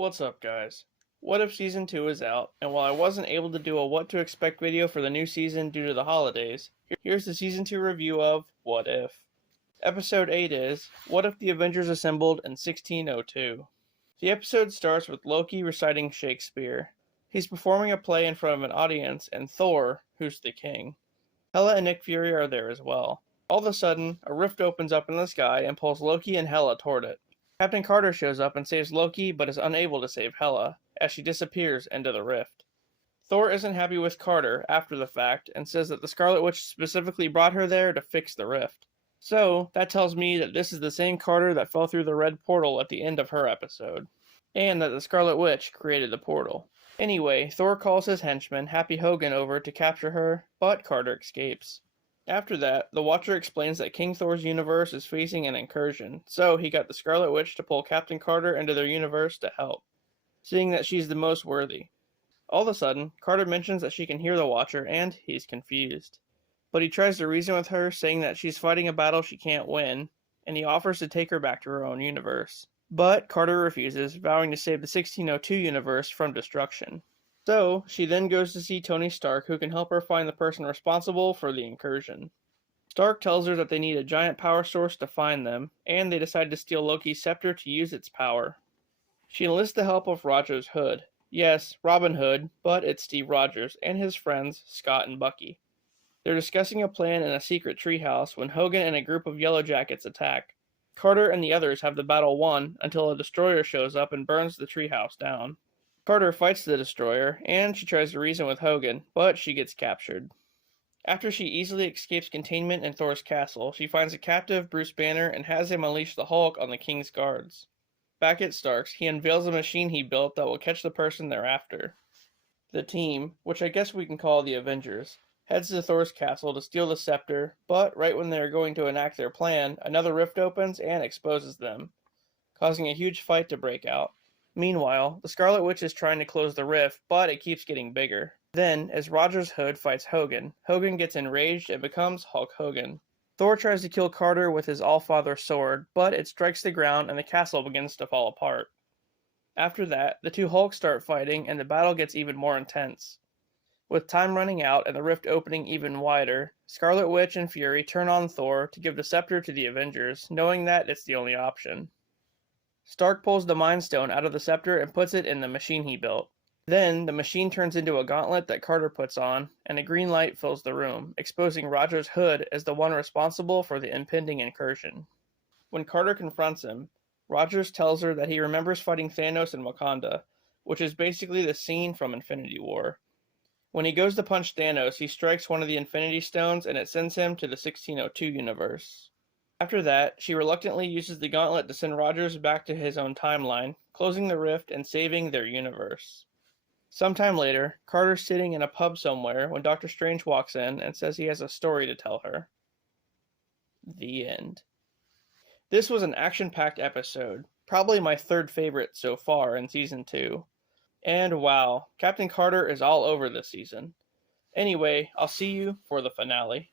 What's up, guys? What If Season 2 is out, and while I wasn't able to do a what to expect video for the new season due to the holidays, here's the Season 2 review of What If. Episode 8 is, What If the Avengers Assembled in 1602? The episode starts with Loki reciting Shakespeare. He's performing a play in front of an audience, and Thor, who's the king. Hela and Nick Fury are there as well. All of a sudden, a rift opens up in the sky and pulls Loki and Hela toward it. Captain Carter shows up and saves Loki, but is unable to save Hela, as she disappears into the rift. Thor isn't happy with Carter after the fact, and says that the Scarlet Witch specifically brought her there to fix the rift. So, that tells me that this is the same Carter that fell through the red portal at the end of her episode, and that the Scarlet Witch created the portal. Anyway, Thor calls his henchman, Happy Hogan, over to capture her, but Carter escapes. After that, the Watcher explains that King Thor's universe is facing an incursion, so he got the Scarlet Witch to pull Captain Carter into their universe to help, seeing that she's the most worthy. All of a sudden, Carter mentions that she can hear the Watcher, and he's confused. But he tries to reason with her, saying that she's fighting a battle she can't win, and he offers to take her back to her own universe. But Carter refuses, vowing to save the 1602 universe from destruction. So, she then goes to see Tony Stark, who can help her find the person responsible for the incursion. Stark tells her that they need a giant power source to find them, and they decide to steal Loki's scepter to use its power. She enlists the help of Rogers Hood. Yes, Robin Hood, but it's Steve Rogers and his friends, Scott and Bucky. They're discussing a plan in a secret treehouse when Hogan and a group of Yellow Jackets attack. Carter and the others have the battle won until a destroyer shows up and burns the treehouse down. Carter fights the destroyer, and she tries to reason with Hogan, but she gets captured. After she easily escapes containment in Thor's castle, she finds a captive Bruce Banner and has him unleash the Hulk on the King's guards. Back at Stark's, he unveils a machine he built that will catch the person they're after. The team, which I guess we can call the Avengers, heads to Thor's castle to steal the scepter, but right when they're going to enact their plan, another rift opens and exposes them, causing a huge fight to break out. Meanwhile, the Scarlet Witch is trying to close the rift, but it keeps getting bigger. Then, as Rogers Hood fights Hogan, Hogan gets enraged and becomes Hulk Hogan. Thor tries to kill Carter with his Allfather sword, but it strikes the ground and the castle begins to fall apart. After that, the two Hulks start fighting and the battle gets even more intense. With time running out and the rift opening even wider, Scarlet Witch and Fury turn on Thor to give the scepter to the Avengers, knowing that it's the only option. Stark pulls the Mind Stone out of the scepter and puts it in the machine he built. Then, the machine turns into a gauntlet that Carter puts on, and a green light fills the room, exposing Rogers Hood as the one responsible for the impending incursion. When Carter confronts him, Rogers tells her that he remembers fighting Thanos in Wakanda, which is basically the scene from Infinity War. When he goes to punch Thanos, he strikes one of the Infinity Stones and it sends him to the 1602 universe. After that, she reluctantly uses the gauntlet to send Rogers back to his own timeline, closing the rift and saving their universe. Sometime later, Carter's sitting in a pub somewhere when Doctor Strange walks in and says he has a story to tell her. The end. This was an action-packed episode, probably my third favorite so far in Season 2. And wow, Captain Carter is all over this season. Anyway, I'll see you for the finale.